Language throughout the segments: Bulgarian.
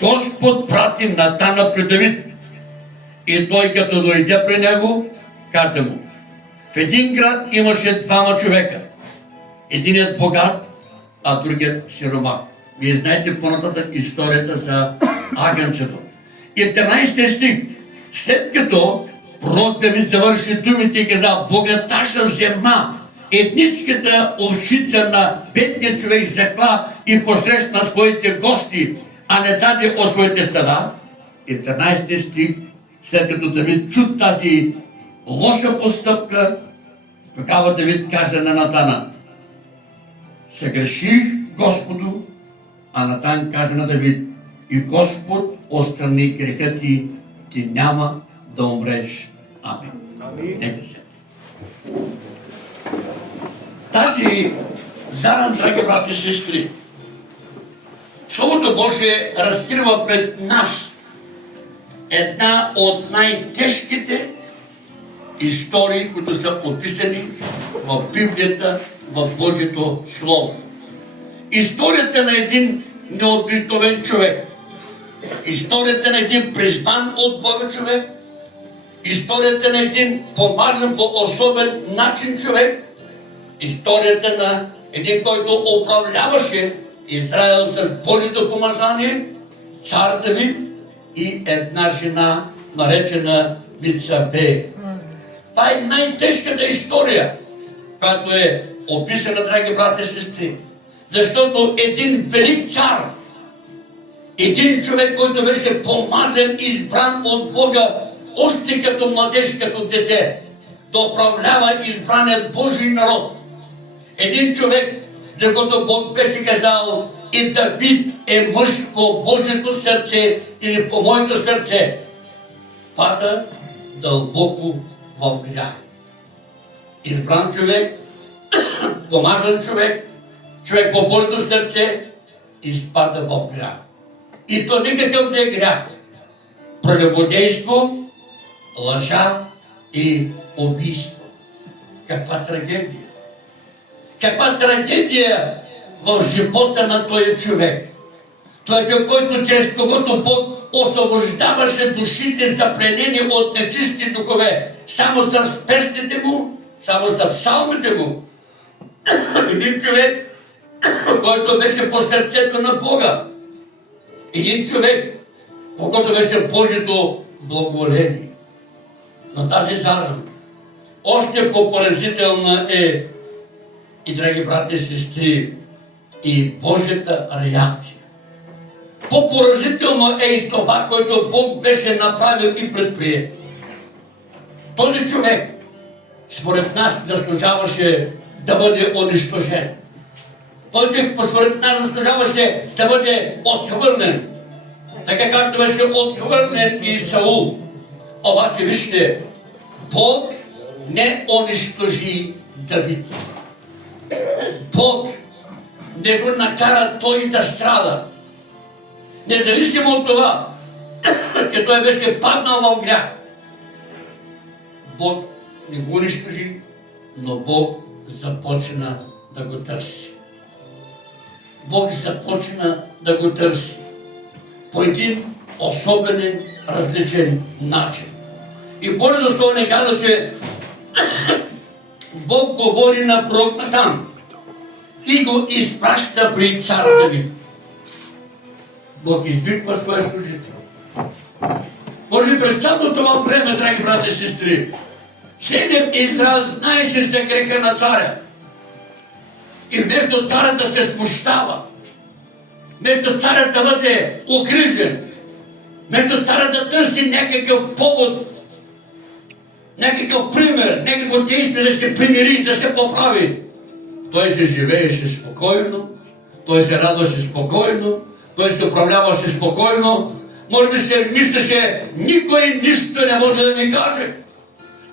Господ прати Натана при Давид. И той като дойде при него, каза му: в един град имаше двама човека. Единият богат, а другият сиромах. Вие знаете по-нататък историята за агънцето. И в 13 стих, след като пророк Давид завърши думите и каза: богаташа взема едничката овчица на бедния човек, закла и посрещна своите гости, а не даде от своите стада. И в 13 стих, след като Давид чу тази лоша постъпка, тогава Давид каза на Натана: съгреших Господу. А Натан каза на Давид: и Господ отстрани греха ти, ти няма да умреш. Амин. Нека се. Тази заран, драги брати и сестри, Словото Божие разкрива пред нас една от най-тежките истории, които са описани в Библията, в Божието Слово. Историята на един необикновен човек. Историята на един признан от Бога човек. Историята на един помазан по особен начин човек. Историята на един, който управляваше Израел с Божието помазание, цар Давид, и една жена, наречена Бицабе. Това е най-тежката история, която е описана, драги брати и сестри. Защото един велик цар, един човек, който беше помазан, избран от Бога, още като младеж, като дете, да управлява избраният Божий народ. Един човек, за който Бог беше казал: и Давид е мъж по Божието сърце или по моето сърце, пада дълбоко в грях. Избран човек, помазан човек, човек по Божието сърце, изпада в грях. И то никакъв да е грях. Прелюбодейство, лъжа и убийство. Каква трагедия! Каква трагедия в живота на този човек! Той, който чрез когото Бог освобождаваше душите запленени от нечисти духове, само с песните му, само с псалмите му. Един човек, който беше по сърцето на Бога. Един човек, по който беше Божието благоволение. Но тази заран още по-поразителна е, и драги брати и сестри, и Божията реакция. По-поразително е и това, което Бог беше направил и предприе. Този човек, според нас, заслужаваше да бъде унищожен. Този човек, според нас, заслужаваше да бъде отхвърлен. Така както беше отхвърлен и Саул. Обаче, вижте, Бог не унищожи Давид. Бог не го накара той да страда. Независимо от това, че той беше паднал в грях. Бог не го унищожи, но Бог започна да го търси. Бог започна да го търси по един особен, различен начин. И Божието Слово ни казва, че Бог говори на пророк Натан и го изпраща при цар Давид. Бог извиква своя служител. Поради през цялото това време, драги брати и сестри, целият Израел знаеше за греха на царя. И вместо царя да се смущава, вместо царя да бъде окрижен, вместо царя да търси някакъв повод, някакъв пример, някакво действие да се примири, да се поправи, той се живееше спокойно, той се радваше спокойно, той се управляваше спокойно. Може би се мислеше: никой нищо не може да ми каже,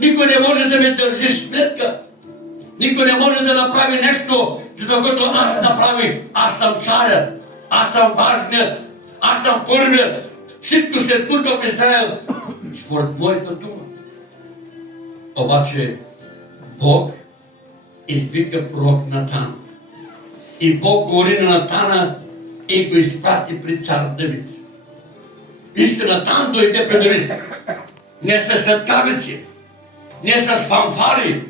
никой не може да ми държи сметка, никой не може да направи нещо, за това, което аз направих. Аз съм царят, аз съм важният, аз съм първият. Всичко се случва в Израел според моята дума. Обаче Бог извика пророк Натан. И Бог говори на Натана и го изпрати при цар Давид. Истина там дойде при Давид. Не с светкавици, не с фанфари,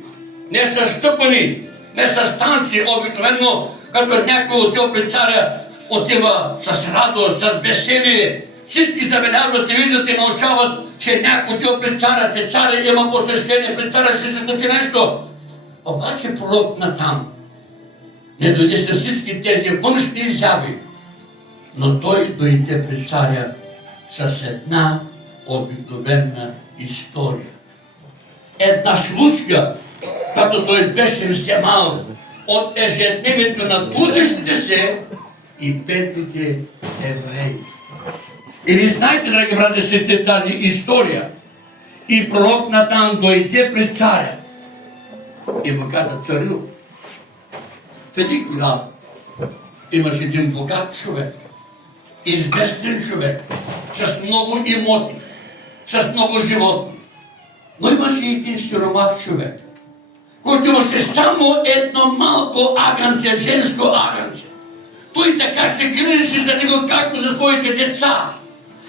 не с стъпани, не с танци. Обикновено, като някой отива при царя, отива с радост, с веселие. Всички забелязват и виждат и научават, че някой отива при царя, че царя има посещение, при царя ще се случи нещо. Обаче пророк Натан не дойде с всички тези външни изяви, но той дойде при царя с една обикновена история. Една случка, като той беше вземал от ежедневието на трудещите се и бедните евреи. И ви знаете, драги брати и сестри, тази история. И пророк Натан дойде при царя и му каза: царю, в един град имаш един богат човек, известен човек, с много имоти, с много животни. Но имаше един сиромах човек, който имаше само едно малко агънце, женско агънце. Той така се грижеше за него, както за своите деца.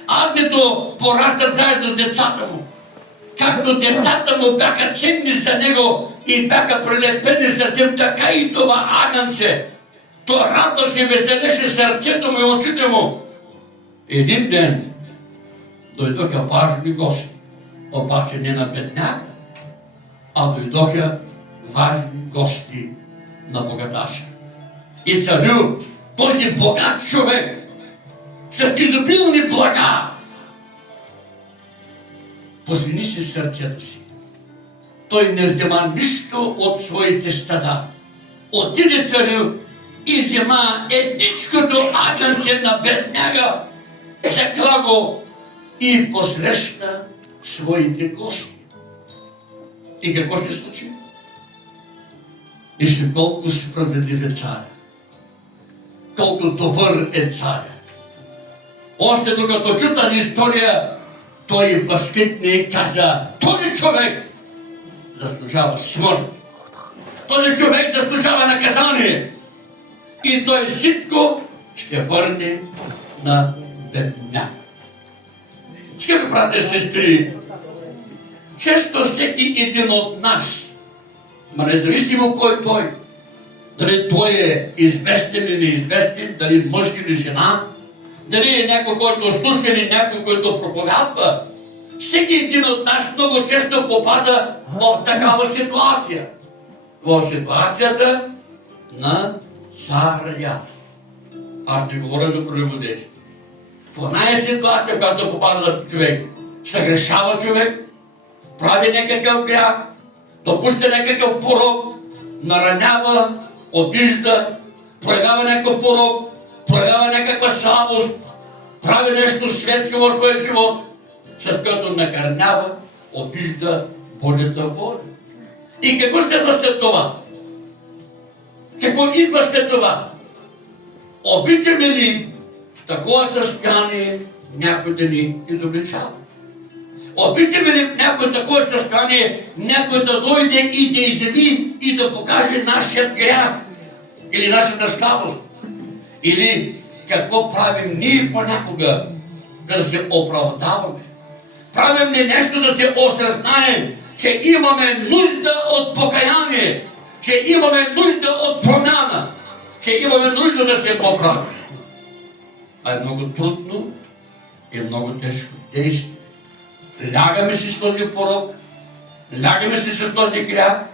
Агнето порасна заедно с децата му. Както децата му бяха ценни за него и бяха прилепени с ним, така и това агънце. То радваше и веселеше сърцето му и очите му. Един ден дойдоха важни гости, обаче не на бедняка, а дойдоха важни гости на богаташа. И царю, този богат човек, с изобилни блага, позвени си сърцето си. Той не взема нищо от своите стада. Отиде царю и взема едничкото агънце на бедняга, закла го и посрещна своите гости. И какво ще случи? Вижте колко справедлив е царя. Колко добър е царя. Още докато чу тази история, той възкликне и каза: този човек заслужава смърт. Този човек заслужава наказание. И той всичко ще върне на бедняк. Скъпи брати и сестри, често всеки един от нас, независимо кой той, дали той е известен или неизвестен, дали мъж или жена, дали е някой, който слуша или някой, който проповядва, всеки един от нас много често попада в такава ситуация. В ситуацията на царя. Аз не говоря за прелюбодейство. В една ситуация, когато попада човек, съгрешава човек, прави някакъв грях, допуща някакъв порок, наранява, обижда, проявява някакъв порок, проявява някаква слабост, прави нещо светско в своя живот, с което накърнява, обижда Божията воля. И какво следва след това? Какво идва след това? Обичаме ли в такова състояние някой да ни изобличава? Обичаме ли в някое такова състояние някой да дойде и да изяви и да покаже нашия грях или нашата слабост? Или какво правим ние понякога, да се оправдаваме? Правим ли нещо да се осъзнаем, че имаме нужда от покаяние, че имаме нужда от промяна, че имаме нужда да се поправим? А е много трудно и много тежко действие. Лягаме си с този порок, лягаме си с този грях,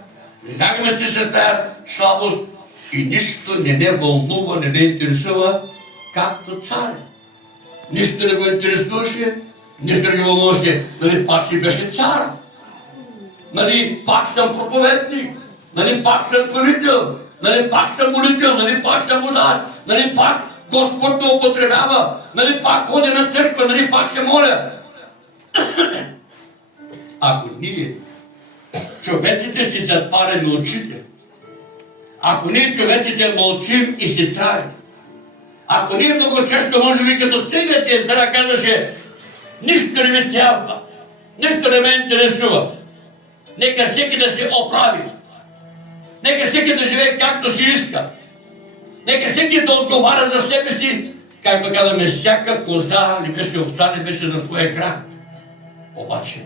лягаме си с тази слабост и нищо не ме вълнува, не ме интересува, както царя. Нищо не го интересуваше, нищо не го вълнуваше, нали пак си беше цар. Нали пак съм проповедник, нали пак съм хвалител, нали пак съм молител, нали пак съм водач, нали пак Господ ме употребява, нали пак ходя на църква, нали пак се моля. Ако ние, човеците, си затваряме очите, ако ние, човеците, мълчим и си травим, ако ние много често, може би като целият Езра казаше: нищо не ми трябва, нищо не ме интересува, нека всеки да се оправи, нека всеки да живее както си иска, нека всеки да отговаря за себе си както казваме, всяка коза не беше овца, не беше за своя крак. Обаче,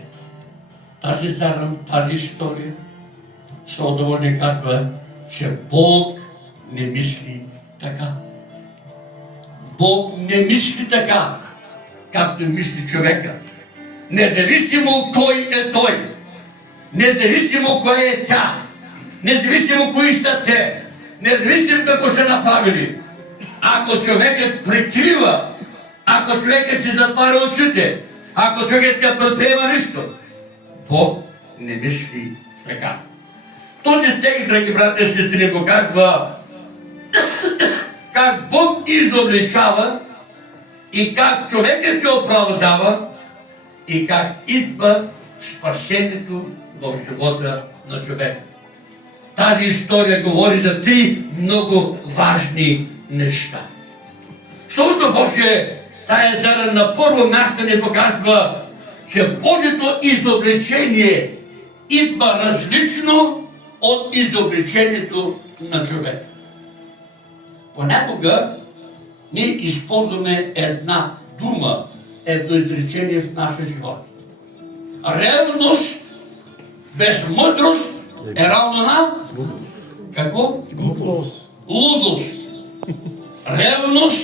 тази заран, тази история, Соломон казва, че Бог не мисли така. Бог не мисли така, както мисли човека. Независимо кой е той, независимо кой е тя, независимо кои са те, независимо какво са направили. Ако човекът прикрива, ако човекът си затваря очите, ако човекът не предприема нищо, Бог не мисли така. Този текст, драги братя и сестри, ни показва как Бог изобличава и как човекът се оправдава и как идва спасението в живота на човека. Тази история говори за три много важни неща. Словото Божие, тая заран на първо място ни показва, че Божието изобличение идва различно от изобличението на човека. Понякога ние използваме една дума, едно изречение в нашия живот. Ревност без мъдрост е равно на какво? Лудост. Ревност